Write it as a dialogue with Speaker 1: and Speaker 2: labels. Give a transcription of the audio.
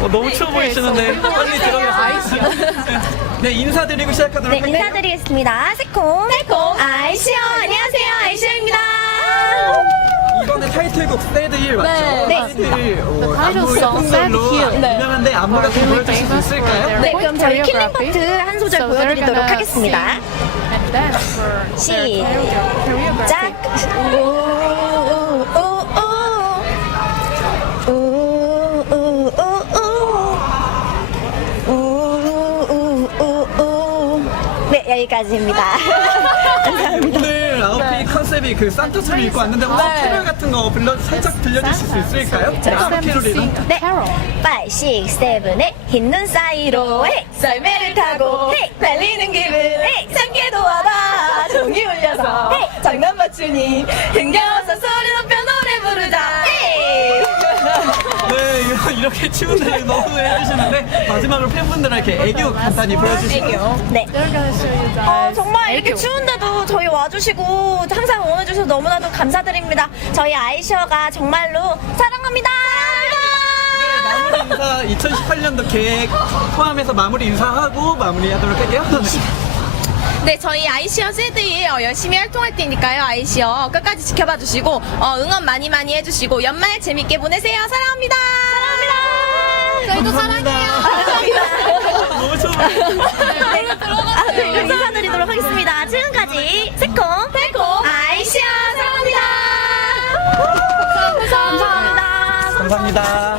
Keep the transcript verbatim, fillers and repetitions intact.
Speaker 1: 어, 너무 추워 보이시는데 빨리 들어가세요. 네, 인사드리고 시작하도록
Speaker 2: 네,
Speaker 1: 할게요.
Speaker 2: 인사드리겠습니다. 새콤. 새콤. 아이시오. 안녕하세요. 아이시오입니다.
Speaker 1: 이거는 타이틀곡 Sad Hill 맞죠?
Speaker 2: 네.
Speaker 1: Sad Hill. 어,
Speaker 3: title
Speaker 1: 안무
Speaker 3: song, Sad
Speaker 1: 예쁜걸로
Speaker 3: Hill.
Speaker 1: 유명한데 안무가 좀 보여주실 수 있을까요?
Speaker 2: 네, 그럼 저희 킬링 파트 한 소절
Speaker 3: So they're
Speaker 2: 보여드리도록
Speaker 3: gonna
Speaker 2: 하겠습니다.
Speaker 3: and dance for their choreography.
Speaker 2: 짝. 네, 여기까지입니다. 감사합니다.
Speaker 1: 오늘 아웃핏 컨셉이 그 산타스를 입고 왔는데 혹시 캐롤 같은 거 불러, 살짝 들려주실 수 있을까요? 아웃 캐롤이랑
Speaker 2: 네. 오, 육, 칠의 흰 눈 사이로 헤이, 썰매를 타고 헤이, 달리는 기분 헤이, 상쾌도 하다 종이 울려서 헤이, 장난 맞추니 흥겨워서 소리 높여 노래 부르자 헤이.
Speaker 1: 네, 이거 이렇게 추운데 너무 해주시는데 마지막으로 팬분들에게 애교 간단히 보여주시죠.
Speaker 2: 네.
Speaker 3: They're gonna show you
Speaker 2: 어,
Speaker 3: guys.
Speaker 2: 정말 이렇게
Speaker 3: 애교.
Speaker 2: 추운데도 저희 와주시고 항상 응원해주셔서 너무나도 감사드립니다. 저희 아이시어가 정말로 사랑합니다.
Speaker 1: 마무리 인사 이천십팔 년도 계획 포함해서 마무리 인사하고 마무리하도록 할게요.
Speaker 4: 네, 저희 아이시어 세드에 어, 열심히 활동할 테니까요. 아이시어 끝까지 지켜봐 주시고 어, 응원 많이 많이 해주시고 연말 재밌게 보내세요. 사랑합니다. 사랑합니다. 저희도 사랑해요.
Speaker 1: 너무 추워.
Speaker 2: 네, 아, 네, 인사드리도록 하겠습니다. 지금까지 새콤, 새콤, 아이시어 사랑합니다. 감사합니다.
Speaker 1: 감사합니다.